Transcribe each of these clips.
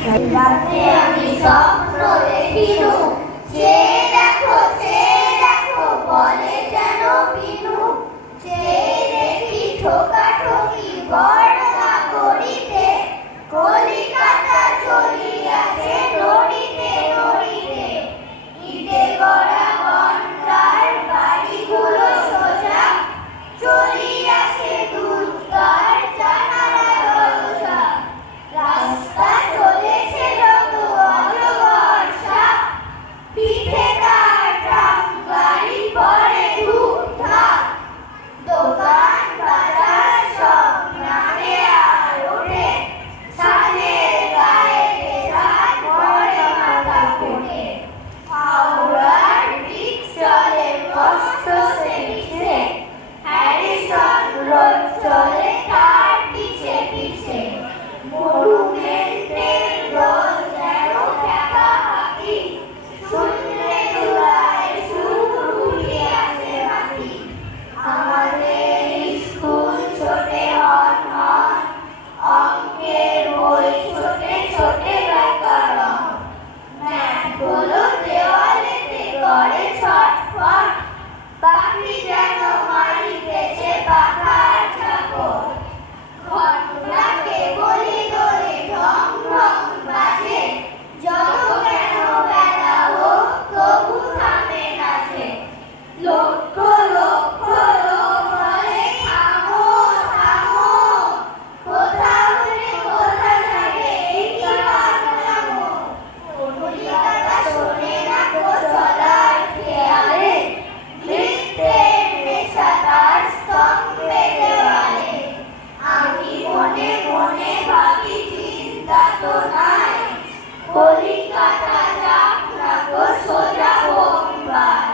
রাতে আমি স্বপ্ন দেখিনু, চেয়ে দেখো বলে যেন বিনু। চেয়ে দেখি ঠোকাঠোকি বর্ণনা করিতে, কলিকাতা চলিয়াছে নড়িতে নড়িতে। ইটে গড়া গন্ডার বাড়িগুলো সোজা, চলিয়াছে দুর্গার জানালা দরজা। রাস্তা চলেছে যত অজগর সাপ, পিঠে তার ট্রাম গাড়ি পরে ধুপধাপ। দোকান বাজার সব নামে আর ওঠে, ছাদের গায়ে ছাদ পড়ে মাথা ফোটে। হাওড়ার ব্রিজ চলে কষ্ট সে পিছে, হ্যারিসন রোড চলে তার পিছে পিছে। মনুমেন্টের রোল যেন খ্যাপা হাতি, শুনলে চূড়ায় সুর উঠিয়াছে মাটি। আমাদের স্কুল ছোটে হন হন, অঙ্কের বই ছোটে ছোটে ব্যাকরণ। ম্যাপগুলো দেওয়ালেতে করে ছটফট, পাখি যেন মারিতেছে পাখার ঝাপট। ঘটনা কেবলই দোলে ঢং ঢং বাজে, যত কেন বেলা হোক তবু থামে না সে। লক্ষ লক্ষ লোক বলে থামো থামো, কোথা হলে কোথা যাবে এই কি পাগলামো। কলিকাতা শোনে না কো চলার খেয়ালে, নৃত্যের নেশা তার স্তম্ভে দেওয়ালে। আমি মনে মনে ভাবি চিন্তা তো নাই, কলিকাতা যাক না গো সোজা বোম্বাই।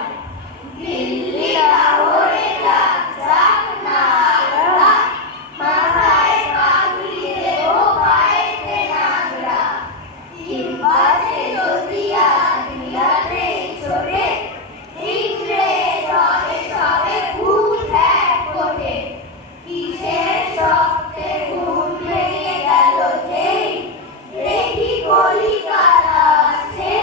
দিল্লি লাহোরে যাক, যাক না আগ্রা, মাথায় পাগড়ি দেব পায়েতে নাগরা। কিংবা সে যদি আগ্রাতে ছোটে, ইংরেজ হবে সবে ভূত এক কোটে। কিসের শব্দে ঘুম ভেঙে গেল যেই, দেখি কলিকাতা আসছে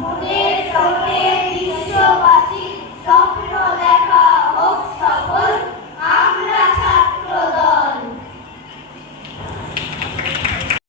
মোদের চোখে বিশ্ববাসী স্বপ্ন